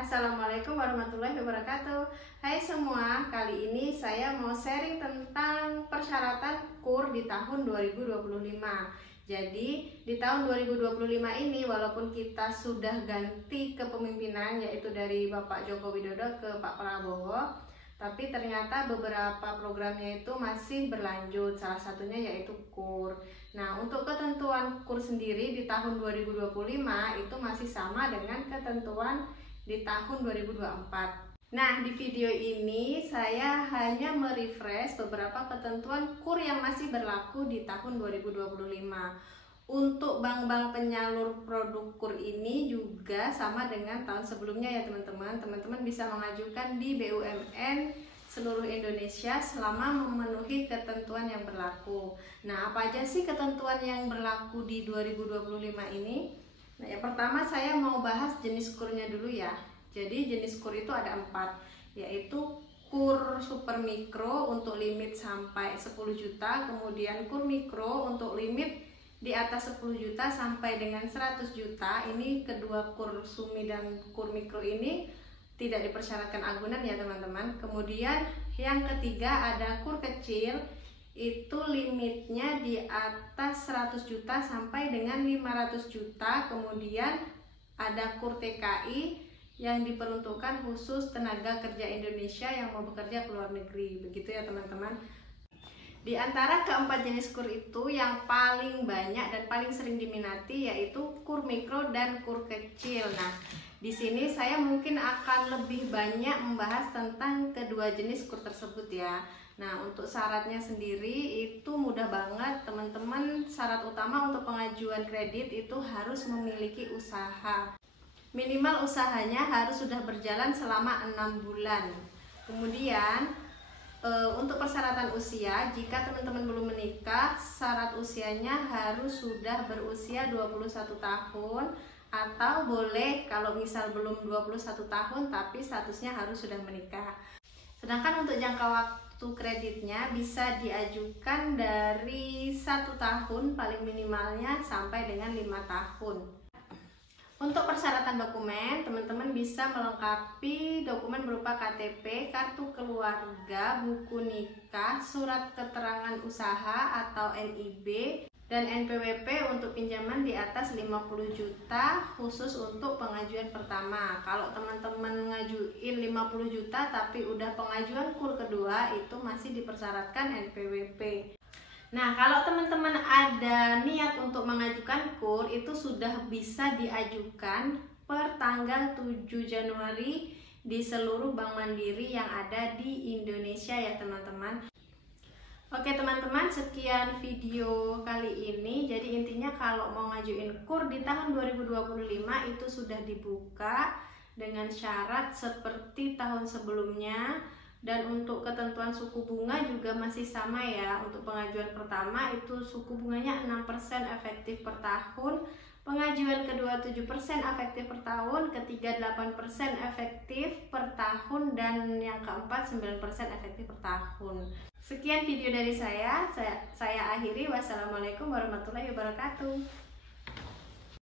Assalamualaikum warahmatullahi wabarakatuh. Hai semua, kali ini saya mau sharing tentang persyaratan KUR di tahun 2025. Jadi di tahun 2025 ini walaupun kita sudah ganti kepemimpinan, yaitu dari Bapak Joko Widodo ke Pak Prabowo, tapi ternyata beberapa programnya itu masih berlanjut, salah satunya yaitu KUR. Nah, untuk ketentuan KUR sendiri di tahun 2025 itu masih sama dengan ketentuan di tahun 2024. Nah, di video ini saya hanya merefresh beberapa ketentuan KUR yang masih berlaku di tahun 2025. Untuk bank-bank penyalur produk KUR ini juga sama dengan tahun sebelumnya ya teman-teman. Teman-teman bisa mengajukan di BUMN seluruh Indonesia selama memenuhi ketentuan yang berlaku. Nah, apa aja sih ketentuan yang berlaku di 2025 ini? Nah, yang pertama saya mau bahas jenis KUR-nya dulu ya. Jadi jenis KUR itu ada 4, yaitu KUR super mikro untuk limit sampai 10 juta, kemudian KUR mikro untuk limit di atas 10 juta sampai dengan 100 juta. Ini kedua KUR sumi dan KUR mikro ini tidak dipersyaratkan agunan ya teman-teman. Kemudian yang ketiga ada KUR kecil, itu limitnya di atas 100 juta sampai dengan 500 juta. Kemudian ada KUR TKI yang diperuntukkan khusus tenaga kerja Indonesia yang mau bekerja ke luar negeri. Begitu ya teman-teman. Di antara keempat jenis KUR itu yang paling banyak dan paling sering diminati yaitu KUR mikro dan KUR kecil. Nah, di sini saya mungkin akan lebih banyak membahas tentang kedua jenis KUR tersebut ya. Nah, untuk syaratnya sendiri itu mudah banget teman-teman. Syarat utama untuk pengajuan kredit itu harus memiliki usaha. Minimal usahanya harus sudah berjalan selama 6 bulan. Kemudian untuk persyaratan usia, jika teman-teman belum menikah, syarat usianya harus sudah berusia 21 tahun, atau boleh kalau misal belum 21 tahun tapi statusnya harus sudah menikah. Sedangkan untuk jangka waktu kreditnya bisa diajukan dari 1 tahun paling minimalnya sampai dengan 5 tahun. Untuk persyaratan dokumen, teman-teman bisa melengkapi dokumen berupa KTP, kartu keluarga, buku nikah, surat keterangan usaha atau NIB, dan NPWP untuk pinjaman di atas 50 juta khusus untuk pengajuan pertama. Kalau teman-teman ngajuin 50 juta tapi udah pengajuan KUR kedua, itu masih dipersyaratkan NPWP. Nah, kalau teman-teman ada niat untuk mengajukan KUR, itu sudah bisa diajukan per tanggal 7 Januari di seluruh bank mandiri yang ada di Indonesia ya teman-teman. Oke teman-teman, sekian video kali ini. Jadi intinya kalau mau ngajuin KUR di tahun 2025 itu sudah dibuka dengan syarat seperti tahun sebelumnya. Dan untuk ketentuan suku bunga juga masih sama ya. Untuk pengajuan pertama itu suku bunganya 6% efektif per tahun, pengajuan kedua 7% efektif per tahun, ketiga 8% efektif per tahun, dan yang keempat 9% efektif per tahun. Sekian video dari saya akhiri. Wassalamualaikum warahmatullahi wabarakatuh.